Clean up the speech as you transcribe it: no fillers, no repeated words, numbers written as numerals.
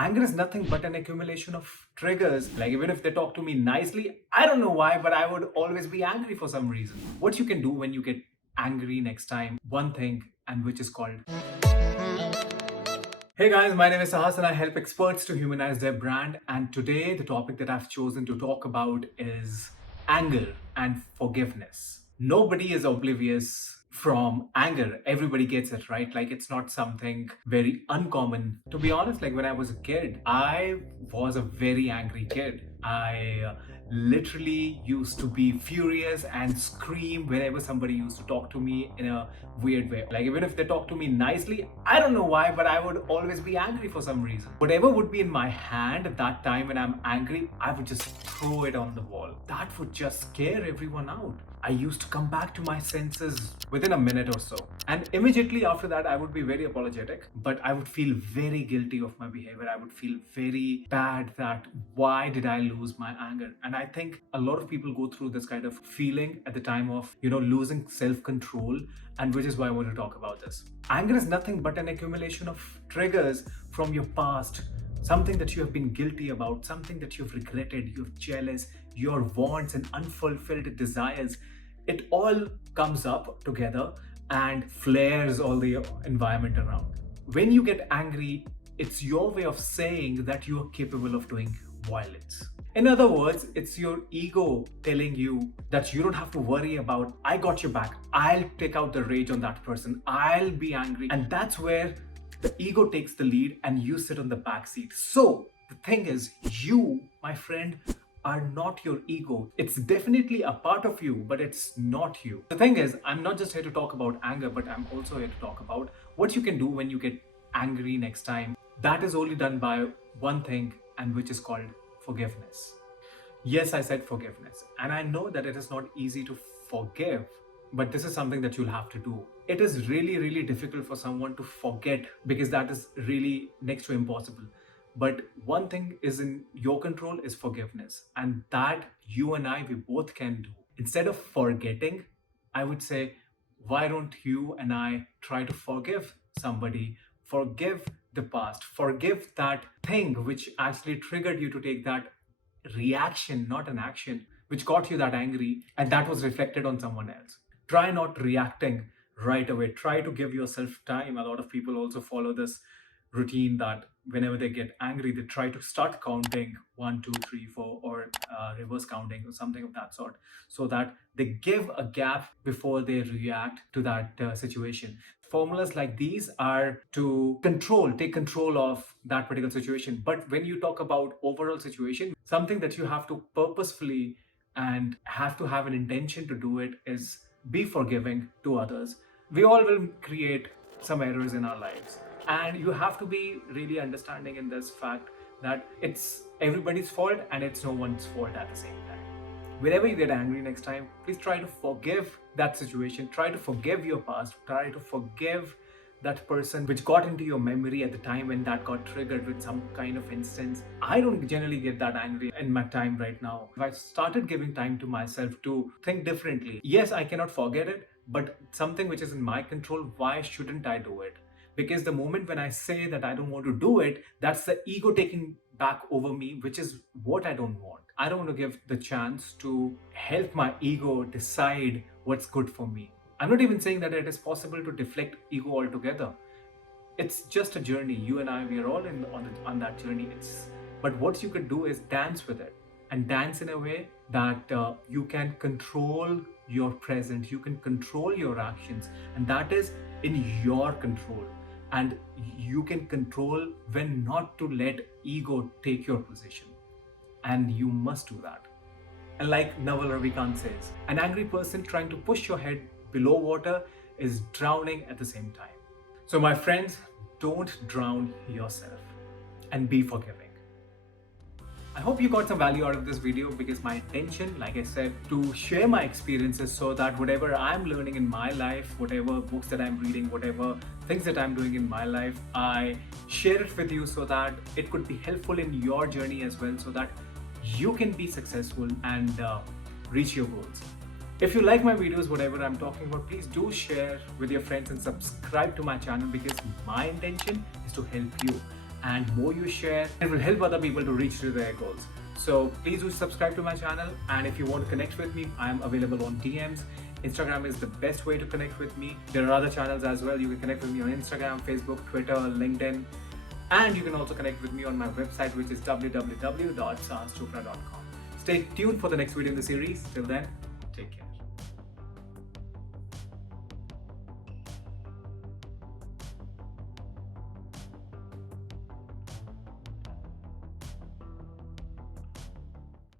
Anger is nothing but an accumulation of triggers. Like, even if they talk to me nicely, I don't know why, but I would always be angry for some reason. What you can do when you get angry next time, one thing, and which is called. Hey guys, my name is Sahas and I help experts to humanize their brand. And today, the topic that I've chosen to talk about is anger and forgiveness. Nobody is oblivious from anger. Everybody gets it, right? Like, it's not something very uncommon. To be honest, like when I was a kid, I was a very angry kid. I literally used to be furious and scream whenever somebody used to talk to me in a weird way. Like, even if they talk to me nicely, I don't know why, but I would always be angry for some reason. Whatever would be in my hand at that time when I'm angry, I would just throw it on the wall. That would just scare everyone out. I used to come back to my senses within a minute or so. And immediately after that, I would be very apologetic, but I would feel very guilty of my behavior. I would feel very bad that why did I lose my anger? And I think a lot of people go through this kind of feeling at the time of, losing self-control, and which is why I want to talk about this. Anger is nothing but an accumulation of triggers from your past. Something that you have been guilty about, something that you've regretted, you're jealous, your wants and unfulfilled desires. It all comes up together and flares all the environment around. When you get angry, it's your way of saying that you are capable of doing violence. In other words, it's your ego telling you that you don't have to worry about, I got your back, I'll take out the rage on that person, I'll be angry. And that's where the ego takes the lead and you sit on the back seat. So the thing is, you, my friend, are not your ego. It's definitely a part of you, but it's not you. The thing is, I'm not just here to talk about anger, but I'm also here to talk about what you can do when you get angry next time. That is only done by one thing, and which is called forgiveness. Yes, I said forgiveness. And I know that it is not easy to forgive, but this is something that you'll have to do. It is really, really difficult for someone to forget because that is really next to impossible. But one thing is in your control is forgiveness. And that you and I, we both can do. Instead of forgetting, I would say, why don't you and I try to forgive somebody, forgive the past, forgive that thing which actually triggered you to take that reaction, not an action, which got you that angry, and that was reflected on someone else. Try not reacting right away. Try to give yourself time. A lot of people also follow this routine that whenever they get angry, they try to start counting 1, 2, 3, 4, or reverse counting or something of that sort, so that they give a gap before they react to that situation. Formulas like these are to take control of that particular situation. But when you talk about overall situation, something that you have to purposefully and have to have an intention to do it is be forgiving to others. We all will create some errors in our lives. And you have to be really understanding in this fact that it's everybody's fault and it's no one's fault at the same time. Whenever you get angry next time, please try to forgive that situation. Try to forgive your past. Try to forgive that person which got into your memory at the time when that got triggered with some kind of instance. I don't generally get that angry in my time right now. If I started giving time to myself to think differently, yes, I cannot forget it, but something which is in my control, why shouldn't I do it? Because the moment when I say that I don't want to do it, that's the ego taking back over me, which is what I don't want. I don't want to give the chance to help my ego decide what's good for me. I'm not even saying that it is possible to deflect ego altogether. It's just a journey. You and I, we are all on that journey. But what you could do is dance with it, and dance in a way that you can control your present, you can control your actions, and that is in your control. And you can control when not to let ego take your position. And you must do that. And like Naval Ravikant says, an angry person trying to push your head below water is drowning at the same time. So my friends, don't drown yourself and be forgiving. I hope you got some value out of this video, because my intention, like I said, to share my experiences so that whatever I'm learning in my life, whatever books that I'm reading, whatever things that I'm doing in my life, I share it with you so that it could be helpful in your journey as well, so that you can be successful and reach your goals. If you like my videos, whatever I'm talking about, please do share with your friends and subscribe to my channel, because my intention is to help you. and more you share, it will help other people to reach to their goals. So please do subscribe to my channel, and if you want to connect with me, I am available on DMs. Instagram is the best way to connect with me. There are other channels as well. You can connect with me on Instagram, Facebook, Twitter, LinkedIn, and you can also connect with me on my website, which is www.sahaschopra.com. Stay tuned for the next video in the series. Till then, take care.